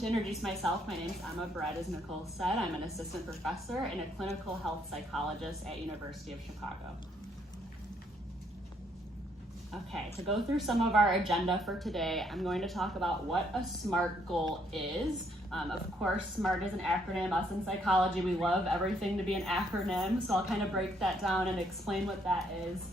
To introduce myself, my name is Emma Brett, as Nicole said. I'm an assistant professor and a clinical health psychologist at University of Chicago. Okay, to go through some of our agenda for today, I'm going to talk about what a SMART goal is. Of course, SMART is an acronym. Us in psychology, we love everything to be an acronym, so I'll kind of break that down and explain what that is.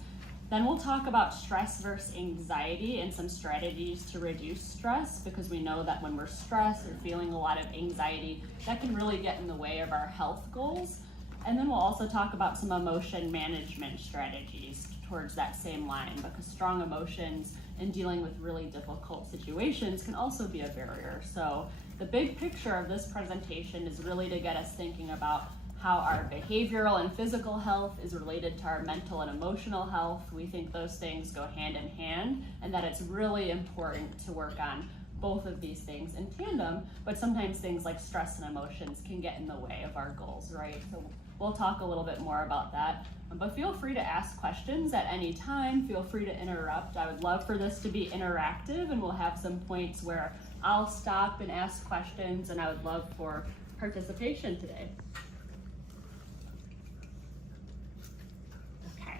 Then we'll talk about stress versus anxiety and some strategies to reduce stress, because we know that when we're stressed or feeling a lot of anxiety, that can really get in the way of our health goals. And then we'll also talk about some emotion management strategies towards that same line, because strong emotions and dealing with really difficult situations can also be a barrier. So the big picture of this presentation is really to get us thinking about how our behavioral and physical health is related to our mental and emotional health. We think those things go hand in hand, and that it's really important to work on both of these things in tandem, but sometimes things like stress and emotions can get in the way of our goals, right? So we'll talk a little bit more about that, but feel free to ask questions at any time. Feel free to interrupt. I would love for this to be interactive, and we'll have some points where I'll stop and ask questions, and I would love for participation today.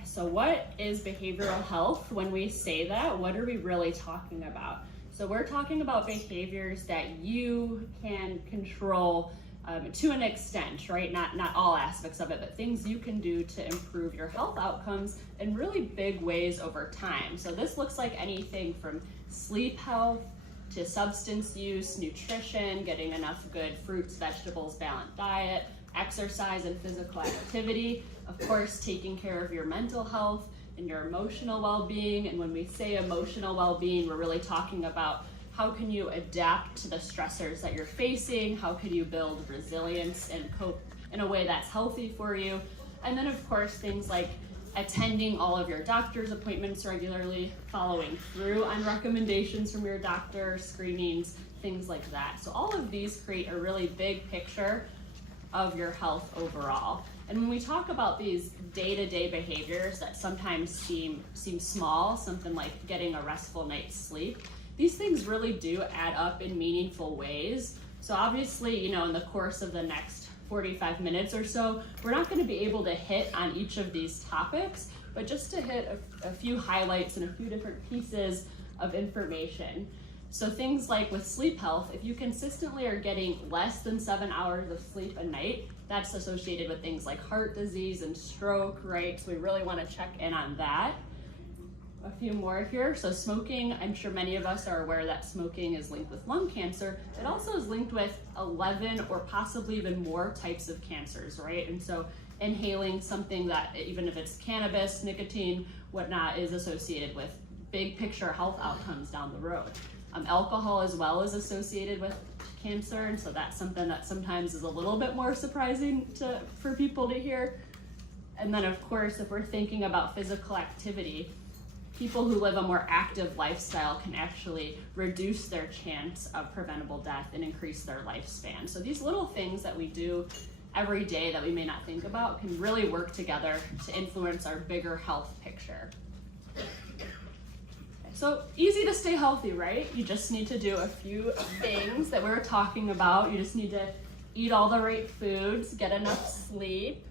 So what is behavioral health? When we say that, what are we really talking about? So we're talking about behaviors that you can control to an extent, right? Not all aspects of it, but things you can do to improve your health outcomes in really big ways over time. So this looks like anything from sleep health to substance use, nutrition, getting enough good fruits, vegetables, balanced diet, exercise and physical activity, of course, taking care of your mental health and your emotional well-being. And when we say emotional well-being, we're really talking about how can you adapt to the stressors that you're facing, how can you build resilience and cope in a way that's healthy for you. And then of course, things like attending all of your doctor's appointments regularly, following through on recommendations from your doctor, screenings, things like that. So all of these create a really big picture of your health overall. And when we talk about these day-to-day behaviors that sometimes seem small, something like getting a restful night's sleep, these things really do add up in meaningful ways. So obviously, in the course of the next 45 minutes or so, we're not going to be able to hit on each of these topics, but just to hit a few highlights and a few different pieces of information. So things like with sleep health, if you consistently are getting less than 7 hours of sleep a night, that's associated with things like heart disease and stroke, right? So we really want to check in on that. A few more here. So smoking, I'm sure many of us are aware that smoking is linked with lung cancer. It also is linked with 11 or possibly even more types of cancers, right? And so inhaling something that, even if it's cannabis, nicotine, whatnot, is associated with big picture health outcomes down the road. Alcohol as well is associated with cancer, and so that's something that sometimes is a little bit more surprising for people to hear. And then of course, if we're thinking about physical activity, people who live a more active lifestyle can actually reduce their chance of preventable death and increase their lifespan. So these little things that we do every day that we may not think about can really work together to influence our bigger health picture. So easy to stay healthy, right? You just need to do a few things that we were talking about. You just need to eat all the right foods, get enough sleep,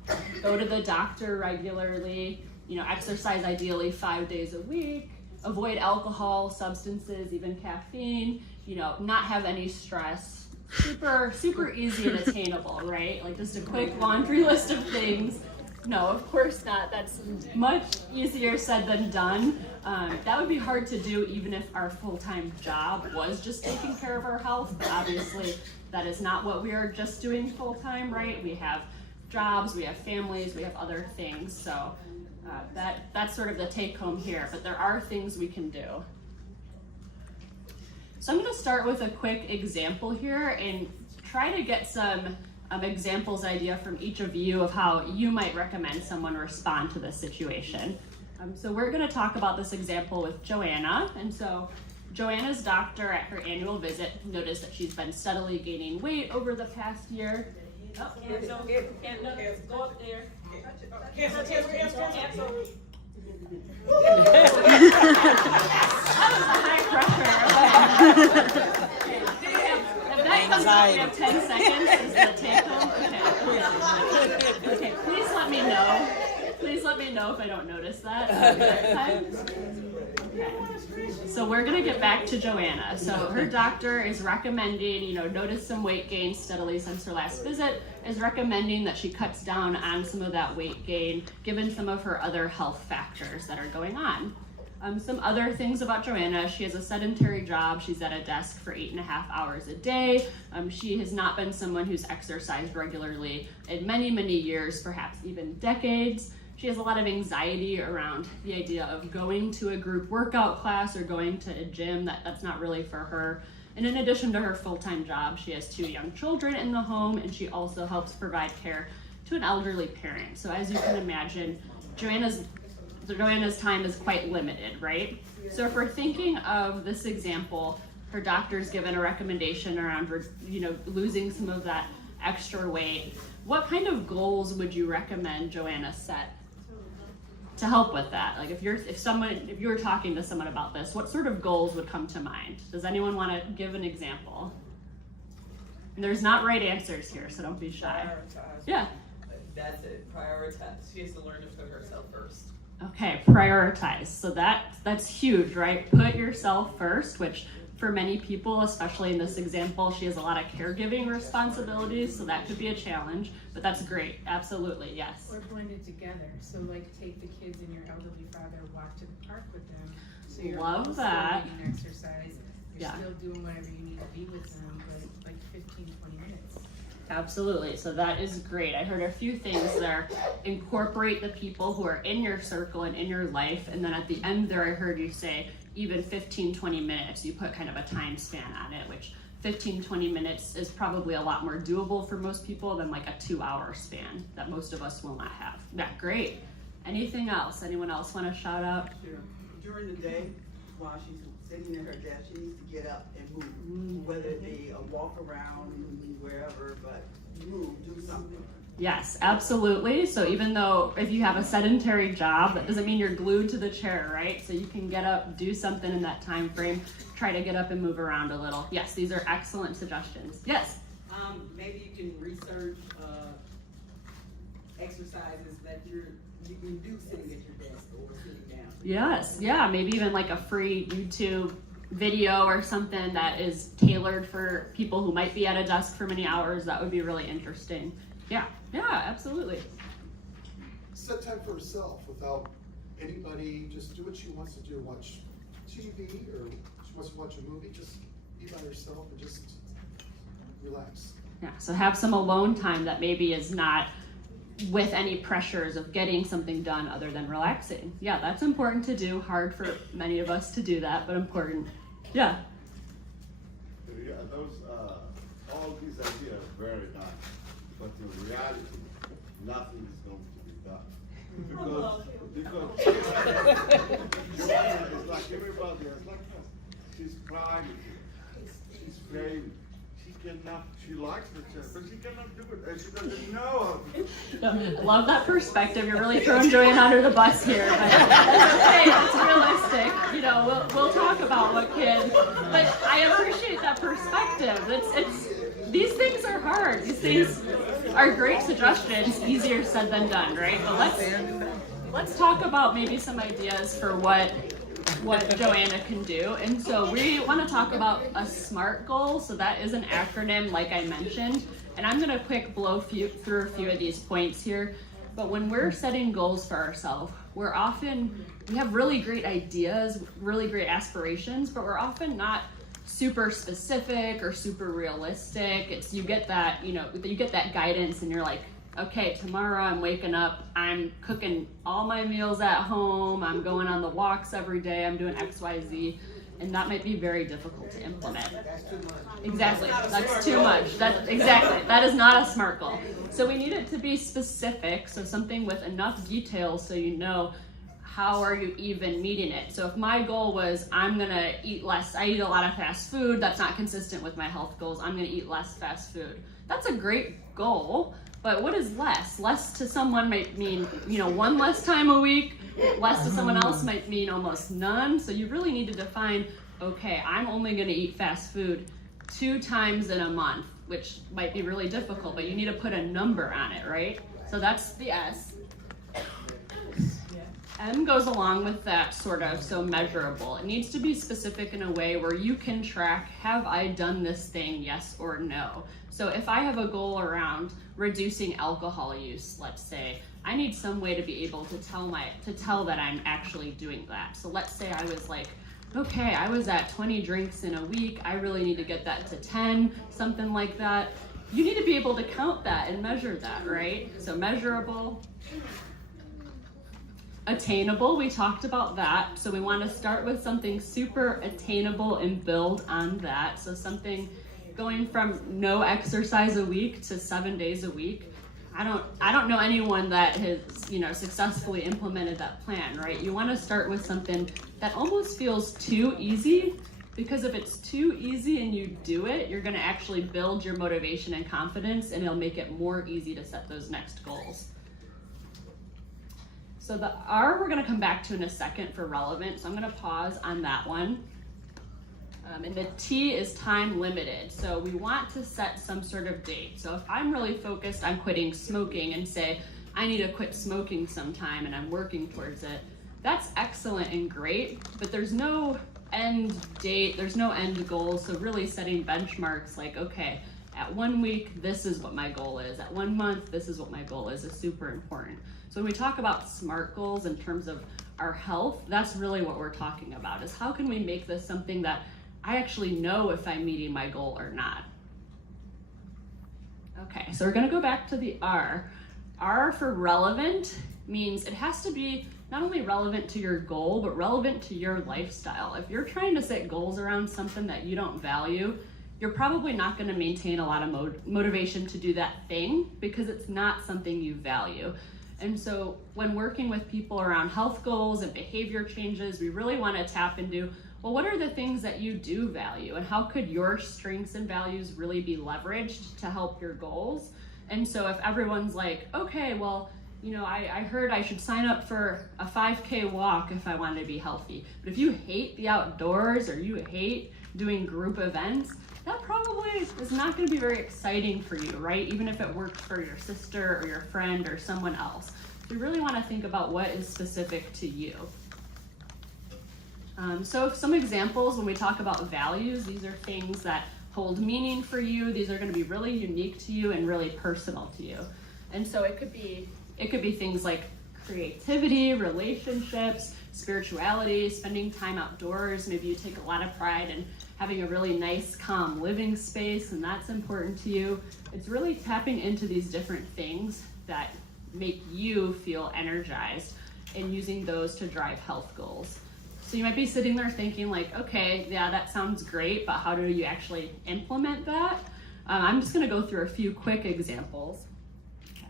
go to the doctor regularly, exercise ideally 5 days a week, avoid alcohol, substances, even caffeine, not have any stress. Super easy and attainable, right? Like just a quick laundry list of things. No, of course not. That's much easier said than done. That would be hard to do even if our full-time job was just taking care of our health, but obviously that is not what we are just doing full-time, right? We have jobs, we have families, we have other things, so that's sort of the take-home here, but there are things we can do. So I'm going to start with a quick example here and try to get some examples idea from each of you of how you might recommend someone respond to this situation. So we're going to talk about this example with Joanna. And so Joanna's doctor at her annual visit noticed that she's been steadily gaining weight over the past year. Oh, go up there. Cancel. That was a high pressure. If that We have 10 seconds. Is the take home? Okay. Okay. Please let me know. Please let me know if I don't notice that. Okay. So we're gonna get back to Joanna. So her doctor is recommending, notice some weight gain steadily since her last visit, is recommending that she cuts down on some of that weight gain, given some of her other health factors that are going on. Some other things about Joanna: she has a sedentary job. She's at a desk for 8.5 hours a day. She has not been someone who's exercised regularly in many, many years, perhaps even decades. She has a lot of anxiety around the idea of going to a group workout class or going to a gym. That's not really for her. And in addition to her full-time job, she has 2 young children in the home, and she also helps provide care to an elderly parent. So as you can imagine, Joanna's time is quite limited, right? So if we're thinking of this example, her doctor's given a recommendation around, losing some of that extra weight. What kind of goals would you recommend Joanna set to help with that? Like if you were talking to someone about this, what sort of goals would come to mind? Does anyone want to give an example? And there's not right answers here, so don't be shy. Prioritize. Yeah. That's it. Prioritize. She has to learn to put herself first. Okay, prioritize. So that's huge, right? Put yourself first, which for many people, especially in this example, she has a lot of caregiving responsibilities, so that could be a challenge, but that's great. Absolutely, yes. Or blended together. So like take the kids and your elderly father, walk to the park with them. So you're Love also that. getting exercise. You're Yeah. still doing whatever you need to be with them, but like 15, 20 minutes. Absolutely. So that is great. I heard a few things there. Incorporate the people who are in your circle and in your life. And then at the end there, I heard you say even 15, 20 minutes. You put kind of a time span on it, which 15, 20 minutes is probably a lot more doable for most people than like a 2-hour span that most of us will not have. Yeah, great. Anything else? Anyone else want to shout out? Sure. During the day, while she's sitting at her desk, she needs to get up and move, whether it be a walk around wherever, but move, do something. Yes, absolutely. So even though if you have a sedentary job, that doesn't mean you're glued to the chair, right? So you can get up, do something in that time frame, try to get up and move around a little. Yes, these are excellent suggestions. Yes? Maybe you can research exercises that you can do sitting at your desk or sitting down. Yes, yeah, maybe even like a free YouTube video or something that is tailored for people who might be at a desk for many hours. That would be really interesting. Yeah, absolutely. Set time for herself without anybody, just do what she wants to do, watch TV, or she wants to watch a movie, just be by herself and just relax. Yeah, so have some alone time that maybe is not with any pressures of getting something done other than relaxing. Yeah, that's important to do. Hard for many of us to do that, but important. Yeah. Yeah, all these ideas are very nice, but in reality, nothing is going to be done. Because Joanna is like everybody else, like us. She's private, she's very, she likes the chair, but she cannot do it, and she doesn't know. I love that perspective. You're really throwing Joanne under the bus here, but that's okay. That's realistic. We'll talk about what kids. But I appreciate that perspective. These things are hard. These things are great suggestions. Easier said than done, right? But let's talk about maybe some ideas for what Joanna can do. And so we want to talk about a SMART goal. So that is an acronym, like I mentioned. And I'm going to quick blow through a few of these points here. But when we're setting goals for ourselves, we have really great ideas, really great aspirations, but we're often not super specific or super realistic. You get that guidance and you're like, okay, tomorrow I'm waking up, I'm cooking all my meals at home, I'm going on the walks every day, I'm doing X, Y, Z, and that might be very difficult to implement. That's too much. Exactly, that's too much. That is not a SMART goal. So we need it to be specific, so something with enough details so you know how are you even meeting it. So if my goal was I'm gonna eat less, I eat a lot of fast food, that's not consistent with my health goals, I'm gonna eat less fast food. That's a great goal, but what is less? Less to someone might mean, one less time a week, less to someone else might mean almost none. So you really need to define, okay, I'm only gonna eat fast food 2 times in a month. which might be really difficult, but you need to put a number on it, right? So that's the S. M goes along with that sort of, so measurable. It needs to be specific in a way where you can track, have I done this thing, yes or no? So if I have a goal around reducing alcohol use, let's say, I need some way to be able to tell that I'm actually doing that. So let's say I was like, okay, I was at 20 drinks in a week, I really need to get that to 10, something like that. You need to be able to count that and measure that, right? So measurable. Attainable, we talked about that. So we want to start with something super attainable and build on that. So something going from no exercise a week to 7 days a week. I don't know anyone that has, successfully implemented that plan, right? You want to start with something that almost feels too easy, because if it's too easy and you do it, you're going to actually build your motivation and confidence, and it'll make it more easy to set those next goals. So the R we're gonna come back to in a second for relevant, so I'm gonna pause on that one. And the T is time limited. So we want to set some sort of date. So if I'm really focused on quitting smoking and say, I need to quit smoking sometime and I'm working towards it, that's excellent and great, but there's no end date, there's no end goal. So really setting benchmarks like, okay, at 1 week, this is what my goal is. At 1 month, this is what my goal is super important. So when we talk about SMART goals in terms of our health, that's really what we're talking about, is how can we make this something that I actually know if I'm meeting my goal or not. Okay, so we're gonna go back to the R. R for relevant means it has to be not only relevant to your goal, but relevant to your lifestyle. If you're trying to set goals around something that you don't value, you're probably not gonna maintain a lot of motivation to do that thing because it's not something you value. And so when working with people around health goals and behavior changes, we really want to tap into, well, what are the things that you do value, and how could your strengths and values really be leveraged to help your goals? And so if everyone's like, okay, well, I heard I should sign up for a 5K walk if I want to be healthy. But if you hate the outdoors or you hate doing group events, that probably is not going to be very exciting for you, right? Even if it worked for your sister or your friend or someone else. So you really want to think about what is specific to you. So some examples when we talk about values, these are things that hold meaning for you. These are going to be really unique to you and really personal to you. And so it could be things like creativity, relationships, spirituality, spending time outdoors. Maybe you take a lot of pride in having a really nice, calm living space, and that's important to you. It's really tapping into these different things that make you feel energized and using those to drive health goals. So you might be sitting there thinking like, okay, yeah, that sounds great, but how do you actually implement that? I'm just gonna go through a few quick examples. Okay.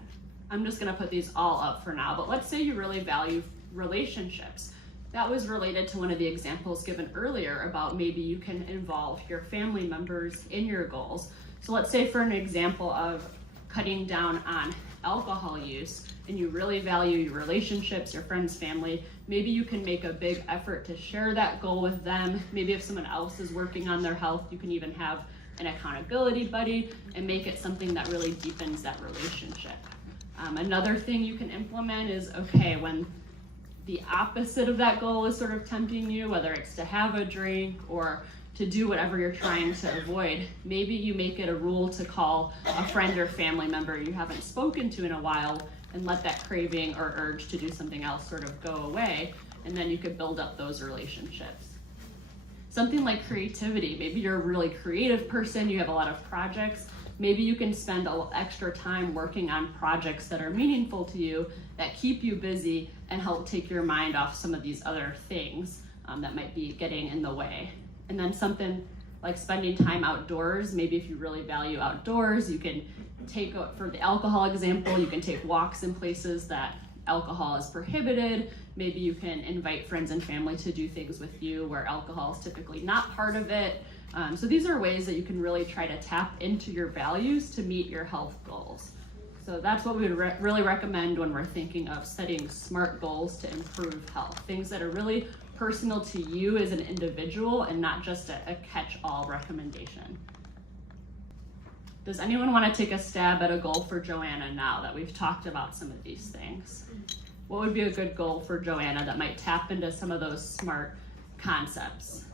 I'm just gonna put these all up for now, but let's say you really value relationships. That was related to one of the examples given earlier about maybe you can involve your family members in your goals. So let's say for an example of cutting down on alcohol use, and you really value your relationships, your friends, family, maybe you can make a big effort to share that goal with them. Maybe if someone else is working on their health, you can even have an accountability buddy and make it something that really deepens that relationship. Another thing you can implement is, okay, when the opposite of that goal is sort of tempting you, whether it's to have a drink or to do whatever you're trying to avoid, maybe you make it a rule to call a friend or family member you haven't spoken to in a while and let that craving or urge to do something else sort of go away, and then you could build up those relationships. Something like creativity, maybe you're a really creative person, you have a lot of projects, maybe you can spend a little extra time working on projects that are meaningful to you, that keep you busy and help take your mind off some of these other things that might be getting in the way. And then something like spending time outdoors, maybe if you really value outdoors, you can take, for the alcohol example, you can take walks in places that alcohol is prohibited. Maybe you can invite friends and family to do things with you where alcohol is typically not part of it. So these are ways that you can really try to tap into your values to meet your health goals. So that's what we would really recommend when we're thinking of setting SMART goals to improve health. Things that are really personal to you as an individual and not just a catch-all recommendation. Does anyone want to take a stab at a goal for Joanna now that we've talked about some of these things? What would be a good goal for Joanna that might tap into some of those SMART concepts?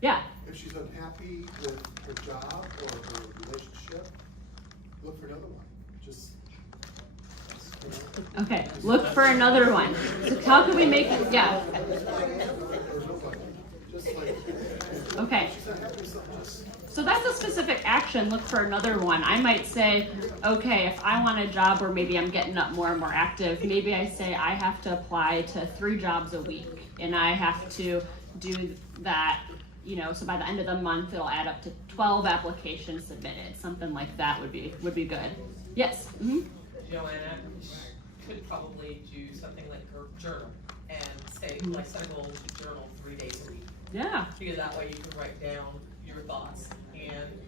Yeah. If she's unhappy with her job or her relationship, look for another one. Just, you know. Okay, look for another one. So how can we make it, yeah, Or nobody. Just like, okay. she's not happy with something, just, So that's a specific action, look for another one. I might say, okay, if I want a job where maybe I'm getting up more and more active, maybe I say I have to apply to 3 jobs a week and I have to do that, you know, so by the end of the month it'll add up to 12 applications submitted. Something like that would be good. Yes. Mm-hmm. Joanna could probably do something like her journal and say, like, set a goal to journal 3 days a week. Yeah. Because that way you can write down your thoughts and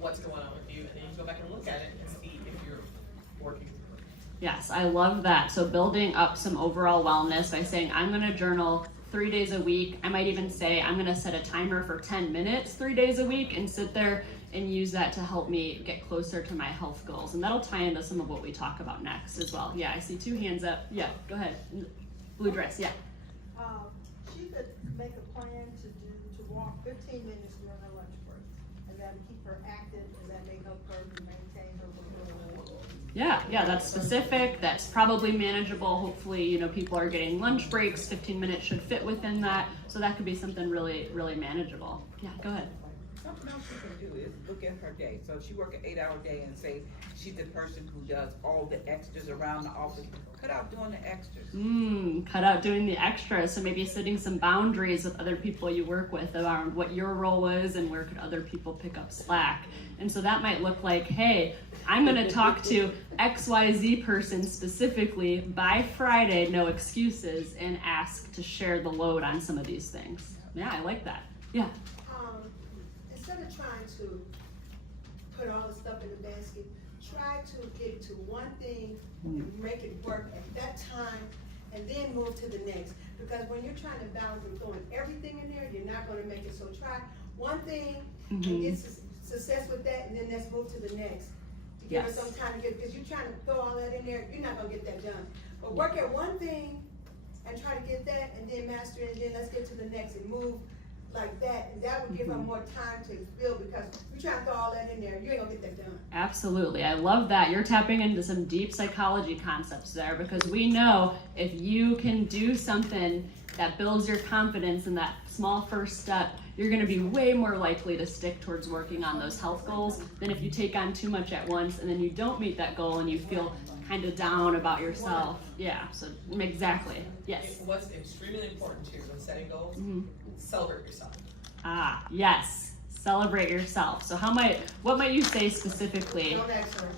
what's going on with you, and then you can go back and look at it and see if you're working. Yes, I love that. So building up some overall wellness by saying I'm going to journal 3 days a week. I might even say I'm going to set a timer for 10 minutes 3 days a week and sit there and use that to help me get closer to my health goals. And that'll tie into some of what we talk about next as well. Yeah, I see 2 hands up. Yeah, go ahead. Blue dress, yeah. She could make a plan to walk 15 minutes during her lunch break, and that would keep her active, and that may help her to maintain her weight. Yeah, that's specific. That's probably manageable. Hopefully, you know, people are getting lunch breaks. 15 minutes should fit within that. So that could be something really, really manageable. Yeah, go ahead. Something else she can do is look at her day. So if she work an 8-hour day and say she's the person who does all the extras around the office, cut out doing the extras. Cut out doing the extras. So maybe setting some boundaries with other people you work with around what your role is and where could other people pick up slack. And so that might look like, hey, I'm going to talk to XYZ person specifically by Friday, no excuses, and ask to share the load on some of these things. Yeah, I like that. Yeah. Instead of trying to put all the stuff in the basket, try to get to one thing and make it work at that time, and then move to the next. Because when you're trying to balance and throwing everything in there, you're not going to make it. So try one thing and get success with that, and then let's move to the next. To give her some time to get, because you're trying to throw all that in there, you're not going to get that done. But work at one thing and try to get that, and then master it, and then let's get to the next and move like that, and that would give her more time to build, because you're trying to throw all that in there, you ain't gonna get that done. Absolutely. I love that. You're tapping into some deep psychology concepts there, because we know if you can do something that builds your confidence in that small first step, you're going to be way more likely to stick towards working on those health goals than if you take on too much at once and then you don't meet that goal and you feel kind of down about yourself. Yeah, so exactly. Yes. What's extremely important too when setting goals, celebrate yourself. Ah, yes. Celebrate yourself. So what might you say specifically? Don't ask her.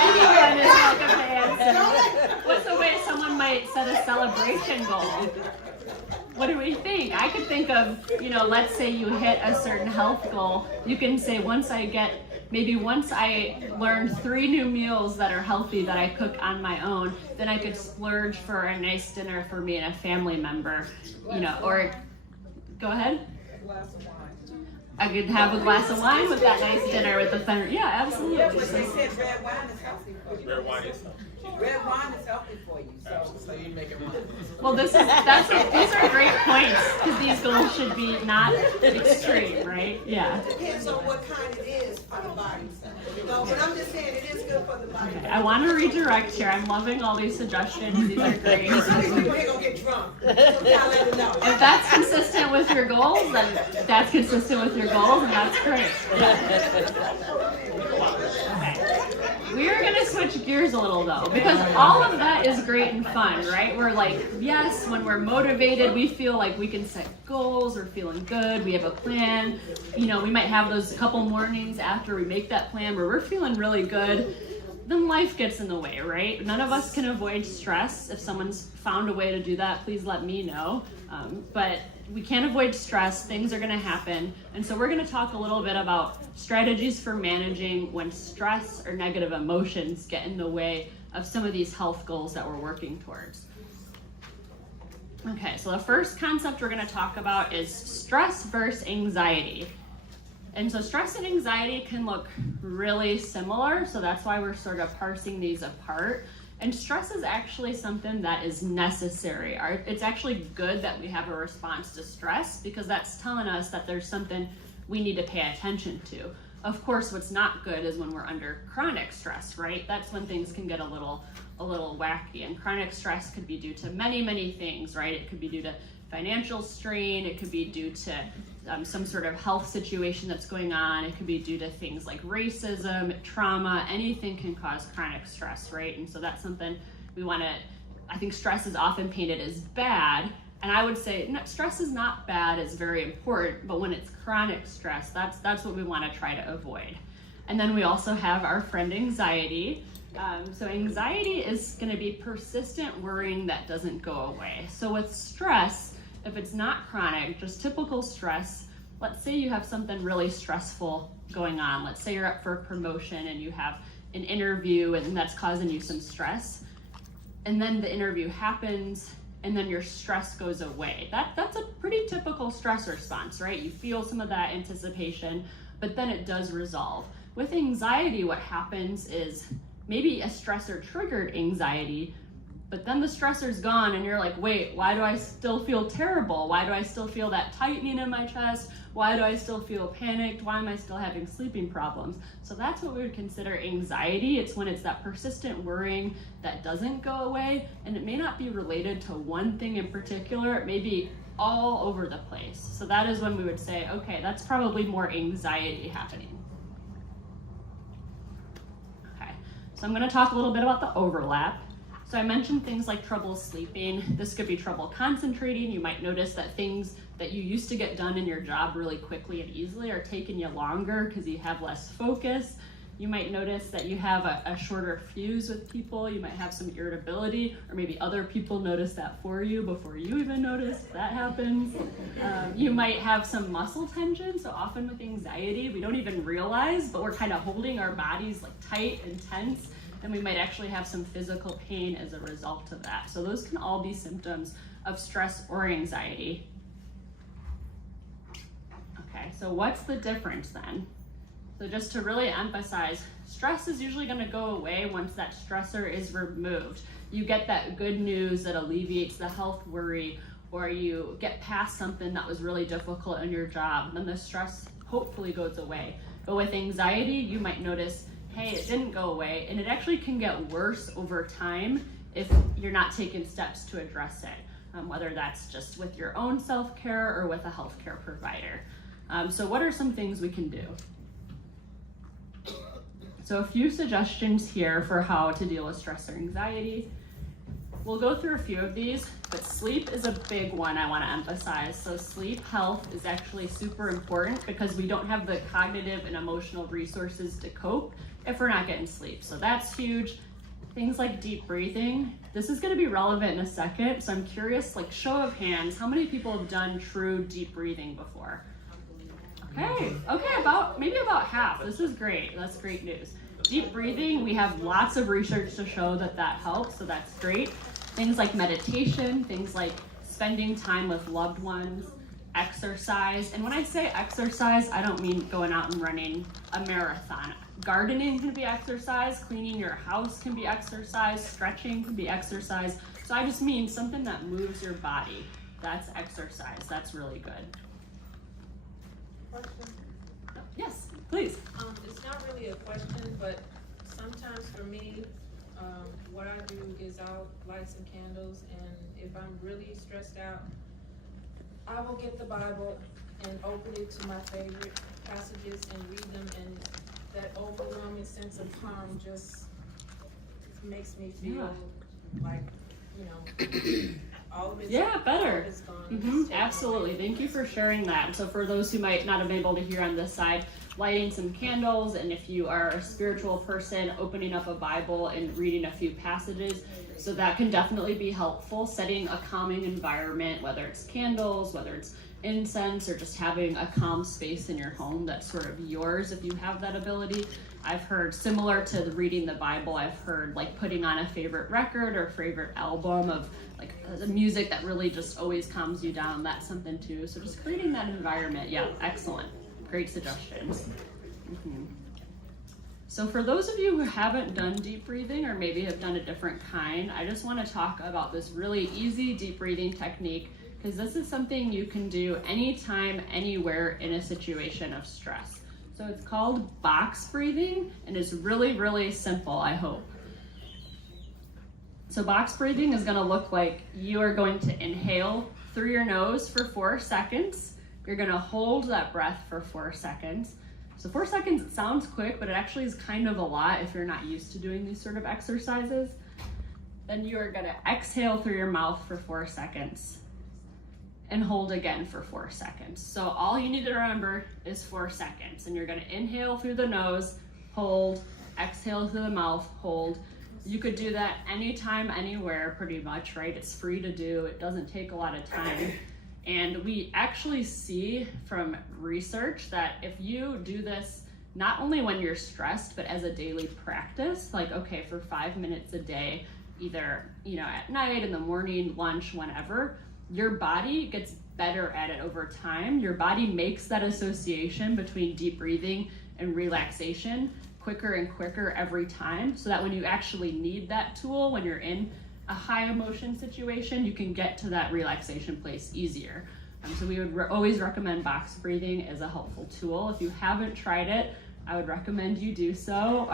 Anyone is welcome to answer. What's a way someone might set a celebration goal? What do we think? I could think of, let's say you hit a certain health goal. You can say once I learned 3 new meals that are healthy that I cook on my own, then I could splurge for a nice dinner for me and a family member, or go ahead. A glass of wine. I could have a glass of wine with that nice dinner with the thunder. Yeah, absolutely. Yeah, but they said red wine is healthy for you. Red wine is healthy. Red wine is healthy for you, So you make it run. Well, these are great points, because these goals should be not extreme, right? Yeah. Depends on what kind it is for the body. But I'm just saying, it is good for the body. Okay, I want to redirect here. I'm loving all these suggestions. These are great. Some of these people ain't gonna get drunk, so y'all let them know. If that's consistent with your goals, then that's consistent with your goals, and that's great. Okay. We are going to switch gears a little, though, because all of that is great and fun, right? We're like, yes, when we're motivated, we feel like we can set goals, we're feeling good, we have a plan. We might have those couple mornings after we make that plan where we're feeling really good. Then life gets in the way, right? None of us can avoid stress. If someone's found a way to do that, please let me know. But we can't avoid stress. Things are going to happen. And so we're going to talk a little bit about strategies for managing when stress or negative emotions get in the way of some of these health goals that we're working towards. Okay, so the first concept we're going to talk about is stress versus anxiety. And so stress and anxiety can look really similar, so that's why we're sort of parsing these apart. And stress is actually something that is necessary. It's actually good that we have a response to stress, because that's telling us that there's something we need to pay attention to. Of course, what's not good is when we're under chronic stress, right? That's when things can get a little wacky. And chronic stress could be due to many things, right? It could be due to financial strain, it could be due to some sort of health situation that's going on, it could be due to things like racism, trauma, anything can cause chronic stress, right? And so that's something we want to, I think stress is often painted as bad, and I would say no, stress is not bad, it's very important, but when it's chronic stress, that's what we want to try to avoid. And then we also have our friend anxiety. So anxiety is going to be persistent worrying that doesn't go away. So with stress, if it's not chronic, just typical stress, let's say you have something really stressful going on. Let's say you're up for a promotion and you have an interview and that's causing you some stress. And then the interview happens and then your stress goes away. That's a pretty typical stress response, right? You feel some of that anticipation, but then it does resolve. With anxiety, what happens is maybe a stressor triggered anxiety, but then the stressor's gone and you're like, wait, why do I still feel terrible? Why do I still feel that tightening in my chest? Why do I still feel panicked? Why am I still having sleeping problems? So that's what we would consider anxiety. It's when it's that persistent worrying that doesn't go away, and it may not be related to one thing in particular. It may be all over the place. So that is when we would say, okay, that's probably more anxiety happening. Okay, so I'm gonna talk a little bit about the overlap. So I mentioned things like trouble sleeping. This could be trouble concentrating. You might notice that things that you used to get done in your job really quickly and easily are taking you longer because you have less focus. You might notice that you have a shorter fuse with people. You might have some irritability, or maybe other people notice that for you before you even notice that happens. You might have some muscle tension. So often with anxiety, we don't even realize, but we're kind of holding our bodies like tight and tense. And we might actually have some physical pain as a result of that. So those can all be symptoms of stress or anxiety. Okay, so what's the difference then? So just to really emphasize, stress is usually going to go away once that stressor is removed. You get that good news that alleviates the health worry, or you get past something that was really difficult in your job, then the stress hopefully goes away. But with anxiety, you might notice, hey, it didn't go away, and it actually can get worse over time if you're not taking steps to address it, whether that's just with your own self-care or with a healthcare provider. So what are some things we can do? So a few suggestions here for how to deal with stress or anxiety. We'll go through a few of these, but sleep is a big one I want to emphasize. So sleep health is actually super important because we don't have the cognitive and emotional resources to cope if we're not getting sleep. So that's huge. Things like deep breathing. This is going to be relevant in a second. So I'm curious, like show of hands, how many people have done true deep breathing before? Okay, maybe about half. This is great. That's great news. Deep breathing, we have lots of research to show that helps, so that's great. Things like meditation, things like spending time with loved ones, exercise. And when I say exercise, I don't mean going out and running a marathon. Gardening can be exercise, cleaning your house can be exercise, stretching can be exercise. So I just mean something that moves your body. That's exercise. That's really good. Question. Yes, please. It's not really a question, but sometimes for me, what I do is I'll light some candles, and if I'm really stressed out, I will get the Bible and open it to my favorite passages and read them, and that overwhelming sense of calm just makes me feel like, you know, all of it's better. It's gone. It's taken Absolutely. away. Thank you for sharing that. So for those who might not have been able to hear on this side, lighting some candles, and if you are a spiritual person, opening up a Bible and reading a few passages. So that can definitely be helpful. Setting a calming environment, whether it's candles, whether it's incense, or just having a calm space in your home that's sort of yours if you have that ability. I've heard, similar to reading the Bible, I've heard like putting on a favorite record or favorite album of like the music that really just always calms you down. That's something too. So just creating that environment. Yeah, excellent. great suggestions. So for those of you who haven't done deep breathing or maybe have done a different kind, I just want to talk about this really easy deep breathing technique, because this is something you can do anytime, anywhere in a situation of stress. So it's called box breathing, and it's really, really simple, I hope. So box breathing is going to look like you are going to inhale through your nose for 4 seconds. You're going to hold that breath for 4 seconds. So 4 seconds, it sounds quick, but it actually is kind of a lot if you're not used to doing these sort of exercises. Then you are going to exhale through your mouth for 4 seconds and hold again for 4 seconds. So all you need to remember is 4 seconds, and you're going to inhale through the nose, hold, exhale through the mouth, hold. You could do that anytime, anywhere, pretty much, right? It's free to do. It doesn't take a lot of time. And we actually see from research that if you do this not only when you're stressed, but as a daily practice, like, okay, for 5 minutes a day, either, at night, in the morning, lunch, whenever, your body gets better at it over time. Your body makes that association between deep breathing and relaxation quicker and quicker every time, so that when you actually need that tool, when you're in a high emotion situation, you can get to that relaxation place easier. So we would always recommend box breathing as a helpful tool. If you haven't tried it, I would recommend you do so.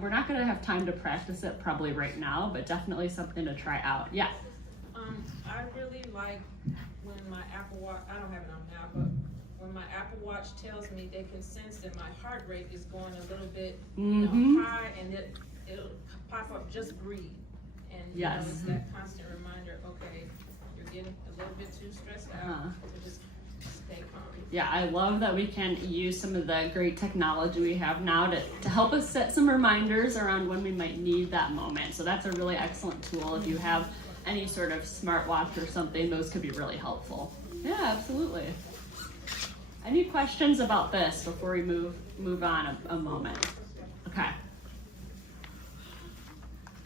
We're not gonna have time to practice it probably right now, but definitely something to try out. Yeah. I really like when my Apple Watch, I don't have it on now, but when my Apple Watch tells me they can sense that my heart rate is going a little bit high, and it'll pop up, just breathe. And Yes. it's that constant reminder, okay, you're getting a little bit too stressed out, so just stay calm. Yeah, I love that we can use some of the great technology we have now to help us set some reminders around when we might need that moment. So that's a really excellent tool. If you have any sort of smartwatch or something, those could be really helpful. Yeah, absolutely. Any questions about this before we move on a moment? Okay.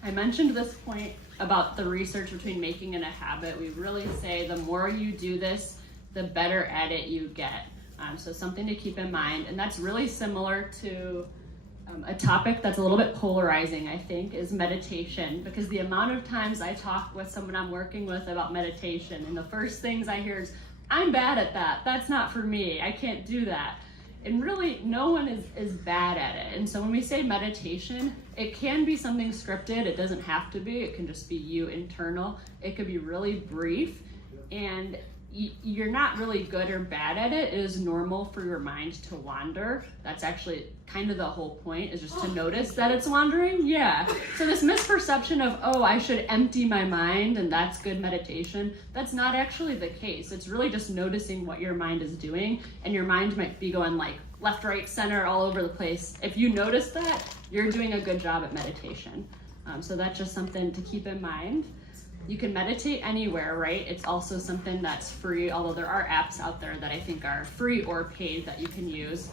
I mentioned this point about the research between making it a habit. We really say the more you do this, the better at it you get. So something to keep in mind, and that's really similar to a topic that's a little bit polarizing, I think, is meditation, because the amount of times I talk with someone I'm working with about meditation, and the first things I hear is, I'm bad at that. That's not for me. I can't do that. And really, no one is bad at it. And so when we say meditation, it can be something scripted. It doesn't have to be. It can just be you internal. It could be really brief. And you're not really good or bad at it. It is normal for your mind to wander. That's actually kind of the whole point, is just to notice that it's wandering. Yeah. So this misperception of, oh, I should empty my mind and that's good meditation, that's not actually the case. It's really just noticing what your mind is doing, and your mind might be going like left, right, center, all over the place. If you notice that, you're doing a good job at meditation. So that's just something to keep in mind. You can meditate anywhere, right? It's also something that's free, although there are apps out there that I think are free or paid that you can use.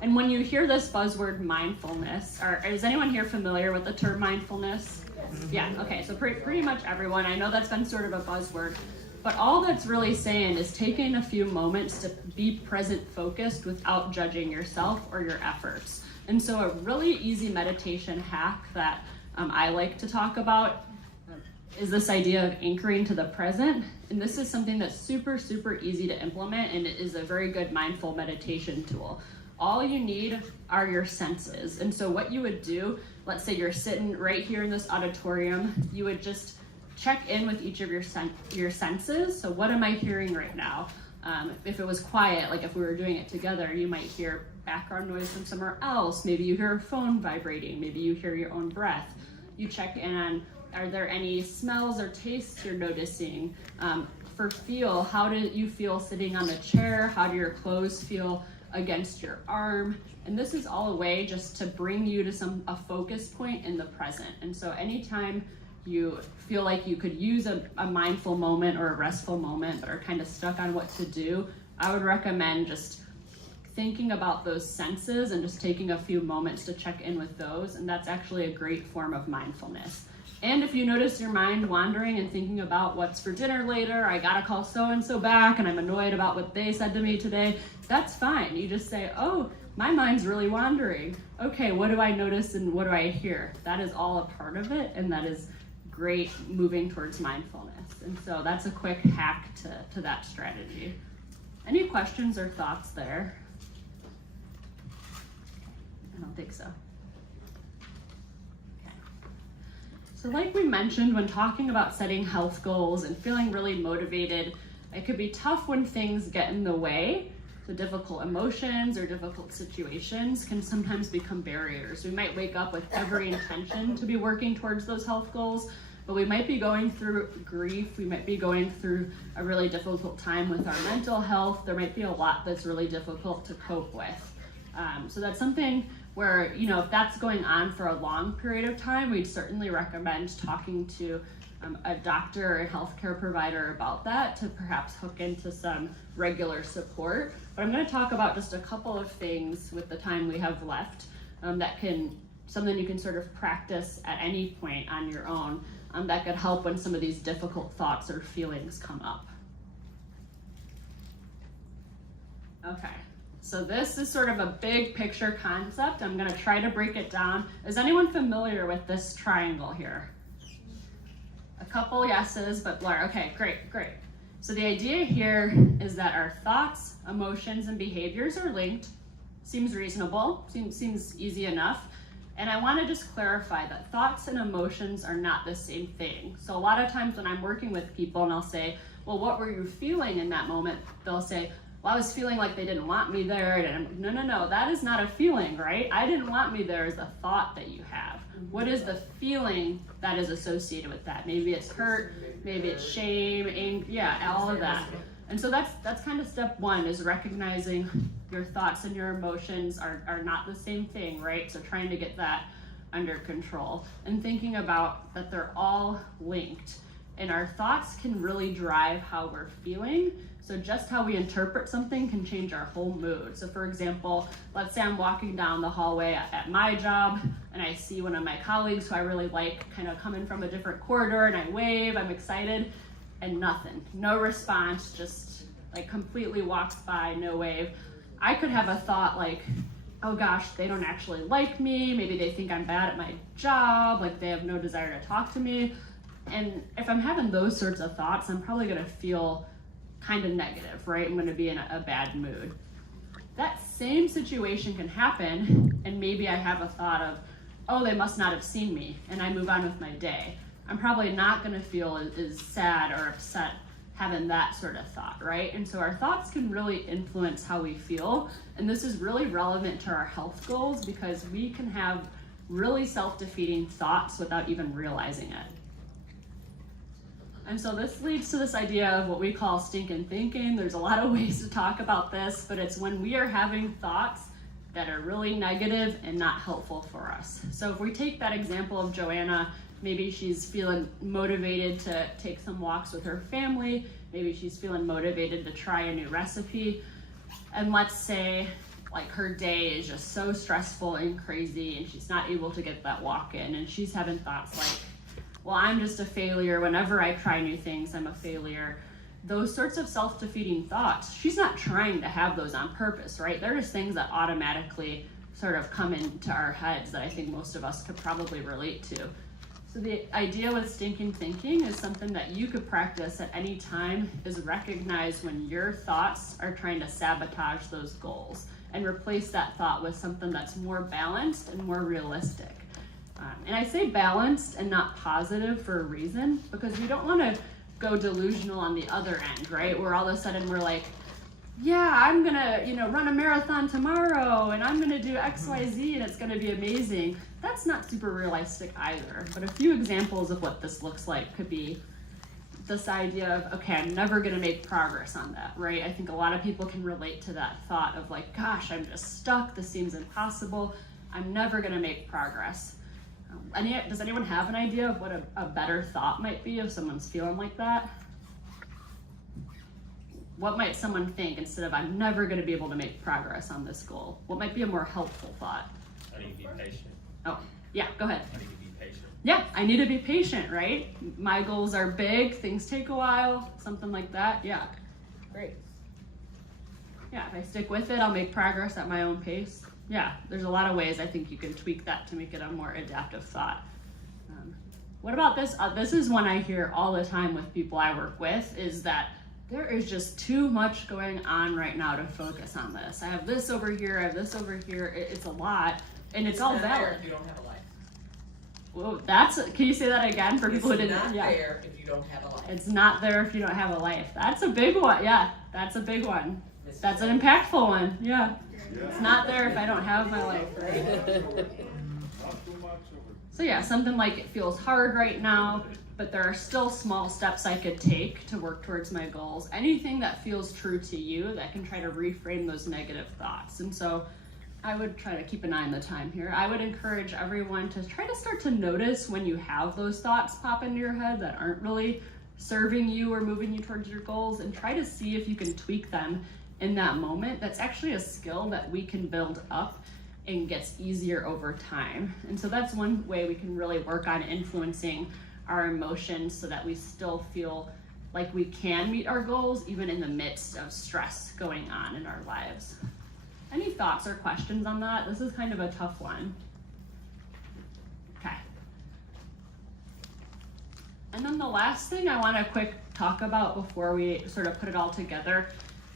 And when you hear this buzzword mindfulness, is anyone here familiar with the term mindfulness? Yes. Yeah, okay, so pretty much everyone. I know that's been sort of a buzzword, but all that's really saying is taking a few moments to be present focused without judging yourself or your efforts. And so a really easy meditation hack that I like to talk about is this idea of anchoring to the present. And this is something that's super, super easy to implement, and it is a very good mindful meditation tool. All you need are your senses. And so what you would do, let's say you're sitting right here in this auditorium, you would just check in with each of your senses. So what am I hearing right now? If it was quiet, like if we were doing it together, you might hear background noise from somewhere else. Maybe you hear a phone vibrating. Maybe you hear your own breath. You check in on, are there any smells or tastes you're noticing? For feel, how do you feel sitting on the chair? How do your clothes feel against your arm? And this is all a way just to bring you to a focus point in the present. And so anytime you feel like you could use a mindful moment or a restful moment, but are kind of stuck on what to do, I would recommend just thinking about those senses and just taking a few moments to check in with those. And that's actually a great form of mindfulness. And if you notice your mind wandering and thinking about what's for dinner later, I gotta call so-and-so back and I'm annoyed about what they said to me today, that's fine. You just say, oh, my mind's really wandering. Okay, what do I notice and what do I hear? That is all a part of it, and that is great moving towards mindfulness. And so that's a quick hack to that strategy. Any questions or thoughts there? I don't think so. Okay. So like we mentioned, when talking about setting health goals and feeling really motivated, it could be tough when things get in the way. The difficult emotions or difficult situations can sometimes become barriers. We might wake up with every intention to be working towards those health goals, but we might be going through grief. We might be going through a really difficult time with our mental health. There might be a lot that's really difficult to cope with. So that's something where, you know, if that's going on for a long period of time, we'd certainly recommend talking to a doctor or a healthcare provider about that to perhaps hook into some regular support. But I'm going to talk about just a couple of things with the time we have left something you can sort of practice at any point on your own that could help when some of these difficult thoughts or feelings come up. Okay, so this is sort of a big picture concept. I'm going to try to break it down. Is anyone familiar with this triangle here? A couple yeses, but blur. Okay, great. So the idea here is that our thoughts, emotions, and behaviors are linked. Seems reasonable, seems easy enough. And I want to just clarify that thoughts and emotions are not the same thing. So a lot of times when I'm working with people and I'll say, well, what were you feeling in that moment? They'll say, well, I was feeling like they didn't want me there. And I'm like, no, that is not a feeling, right? I didn't want me there is a thought that you have. What is the feeling that is associated with that? Maybe it's hurt, maybe it's shame, anger, yeah, all of that. And so that's kind of step one, is recognizing your thoughts and your emotions are not the same thing, right? So trying to get that under control and thinking about that they're all linked. And our thoughts can really drive how we're feeling. So just how we interpret something can change our whole mood. So for example, let's say I'm walking down the hallway at my job and I see one of my colleagues who I really like kind of coming from a different corridor, and I wave, I'm excited, and nothing, no response, just like completely walks by, no wave. I could have a thought like, oh gosh, they don't actually like me, maybe they think I'm bad at my job, like they have no desire to talk to me. And if I'm having those sorts of thoughts, I'm probably gonna feel kind of negative, right? I'm gonna be in a bad mood. That same situation can happen, and maybe I have a thought of, oh, they must not have seen me, and I move on with my day. I'm probably not gonna feel as sad or upset having that sort of thought, right? And so our thoughts can really influence how we feel, and this is really relevant to our health goals because we can have really self-defeating thoughts without even realizing it. And so this leads to this idea of what we call stinking thinking. There's a lot of ways to talk about this, but it's when we are having thoughts that are really negative and not helpful for us. So if we take that example of Joanna, maybe she's feeling motivated to take some walks with her family, maybe she's feeling motivated to try a new recipe, and let's say like her day is just so stressful and crazy and she's not able to get that walk in, and she's having thoughts like, well, I'm just a failure. Whenever I try new things, I'm a failure. Those sorts of self-defeating thoughts, she's not trying to have those on purpose, right? They're just things that automatically sort of come into our heads that I think most of us could probably relate to. So the idea with stinking thinking is something that you could practice at any time, is recognize when your thoughts are trying to sabotage those goals and replace that thought with something that's more balanced and more realistic. And I say balanced and not positive for a reason, because we don't want to go delusional on the other end, right? Where all of a sudden we're like, yeah, I'm gonna, run a marathon tomorrow and I'm gonna do X, Y, Z and it's gonna be amazing. That's not super realistic either. But a few examples of what this looks like could be this idea of, okay, I'm never gonna make progress on that, right? I think a lot of people can relate to that thought of like, gosh, I'm just stuck, this seems impossible, I'm never gonna make progress. Does anyone have an idea of what a better thought might be if someone's feeling like that? What might someone think instead of, I'm never going to be able to make progress on this goal? What might be a more helpful thought? I need to be patient. Oh, yeah, go ahead. I need to be patient. yeah, I need to be patient, right? My goals are big, things take a while, something like that. Yeah, great. Yeah, if I stick with it, I'll make progress at my own pace. Yeah, there's a lot of ways I think you can tweak that to make it a more adaptive thought. What about this? This is one I hear all the time with people I work with, is that there is just too much going on right now to focus on this. I have this over here, I have this over here. It's a lot, and it's all not there valid. if you don't have a life. Whoa, can you say that again for people who didn't? It's not Yeah. there if you don't have a life. It's not there if you don't have a life. That's a big one. Yeah, that's a big one. That's an impactful one. Yeah. It's not there if I don't have my life, right? Not too much of it. So yeah, something like it feels hard right now, but there are still small steps I could take to work towards my goals. Anything that feels true to you that can try to reframe those negative thoughts. And so I would try to keep an eye on the time here. I would encourage everyone to try to start to notice when you have those thoughts pop into your head that aren't really serving you or moving you towards your goals, and try to see if you can tweak them in that moment. That's actually a skill that we can build up and gets easier over time. And so that's one way we can really work on influencing our emotions so that we still feel like we can meet our goals even in the midst of stress going on in our lives. Any thoughts or questions on that? This is kind of a tough one. Okay. And then the last thing I want to quick talk about before we sort of put it all together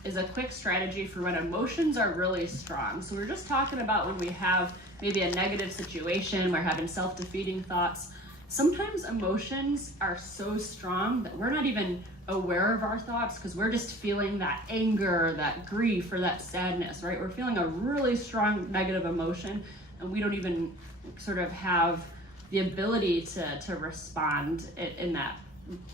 is a quick strategy for when emotions are really strong. So we're just talking about when we have maybe a negative situation, we're having self-defeating thoughts. Sometimes emotions are so strong that we're not even aware of our thoughts because we're just feeling that anger, that grief, or that sadness, right? We're feeling a really strong negative emotion and we don't even sort of have the ability to respond in that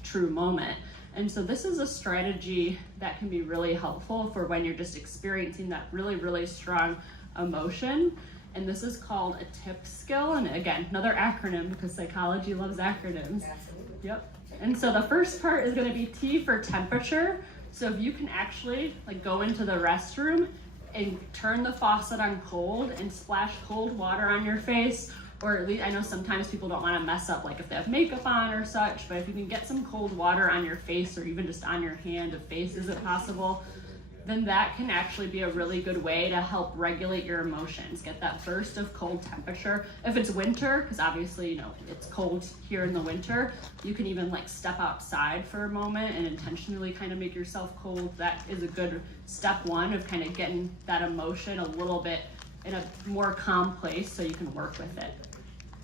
true moment. And so this is a strategy that can be really helpful for when you're just experiencing that really, really strong emotion. And this is called a TIP skill. And again, another acronym because psychology loves acronyms. Absolutely. Yep. And so the first part is going to be T for temperature. So if you can actually like go into the restroom and turn the faucet on cold and splash cold water on your face, or at least I know sometimes people don't want to mess up like if they have makeup on or such, but if you can get some cold water on your face or even just on your hand if face isn't possible, then that can actually be a really good way to help regulate your emotions, get that burst of cold temperature. If it's winter, because obviously, you know, it's cold here in the winter, you can even like step outside for a moment and intentionally kind of make yourself cold. That is a good step one of kind of getting that emotion a little bit in a more calm place so you can work with it.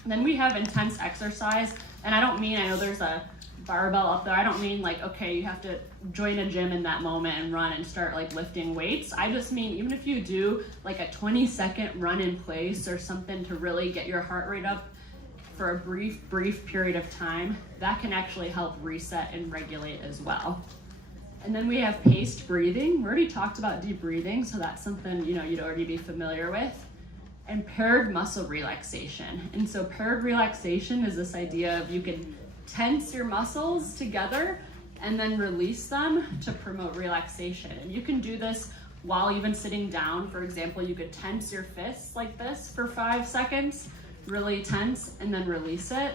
And then we have intense exercise, and I don't mean, I know there's a barbell up there, I don't mean like, okay, you have to join a gym in that moment and run and start like lifting weights. I just mean even if you do like a 20-second run in place or something to really get your heart rate up for a brief period of time, that can actually help reset and regulate as well. And then we have paced breathing. We already talked about deep breathing, so that's something, you know, you'd already be familiar with. And paired muscle relaxation. And so paired relaxation is this idea of you can tense your muscles together and then release them to promote relaxation. And you can do this while even sitting down. For example, you could tense your fists like this for 5 seconds, really tense, and then release it.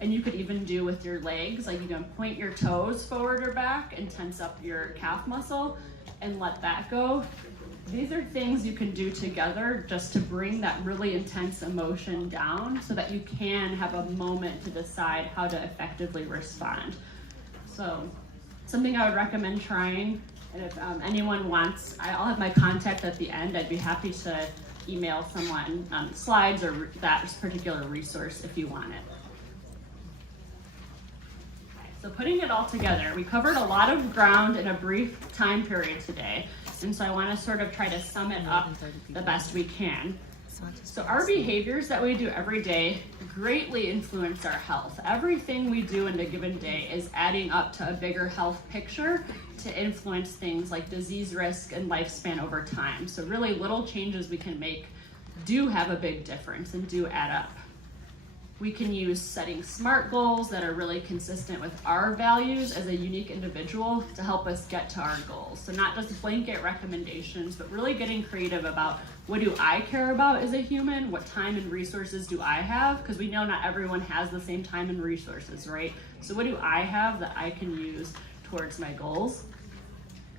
And you could even do with your legs, like you can point your toes forward or back and tense up your calf muscle and let that go. These are things you can do together just to bring that really intense emotion down so that you can have a moment to decide how to effectively respond. So something I would recommend trying, and if anyone wants, I'll have my contact at the end. I'd be happy to email someone slides or that particular resource if you want it. So putting it all together, we covered a lot of ground in a brief time period today. And so I want to sort of try to sum it up the best we can. So our behaviors that we do every day greatly influence our health. Everything we do in a given day is adding up to a bigger health picture to influence things like disease risk and lifespan over time. So really little changes we can make do have a big difference and do add up. We can use setting SMART goals that are really consistent with our values as a unique individual to help us get to our goals. So not just blanket recommendations, but really getting creative about what do I care about as a human? What time and resources do I have? Because we know not everyone has the same time and resources, right? So what do I have that I can use towards my goals?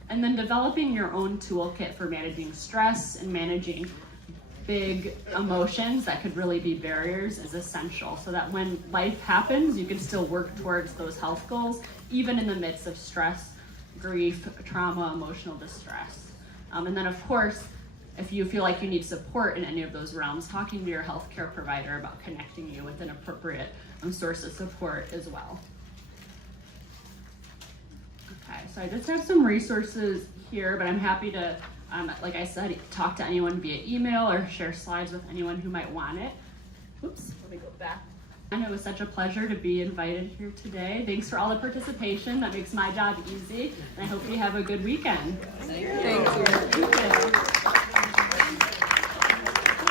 And then developing your own toolkit for managing stress and managing big emotions that could really be barriers is essential, so that when life happens, you can still work towards those health goals, even in the midst of stress, grief, trauma, emotional distress. And then of course, if you feel like you need support in any of those realms, talking to your healthcare provider about connecting you with an appropriate source of support as well. Okay, so I just have some resources here, but I'm happy to like I said, talk to anyone via email or share slides with anyone who might want it. Oops, let me go back. And it was such a pleasure to be invited here today. Thanks for all the participation. That makes my job easy. And I hope you have a good weekend. Thank you. Thank you.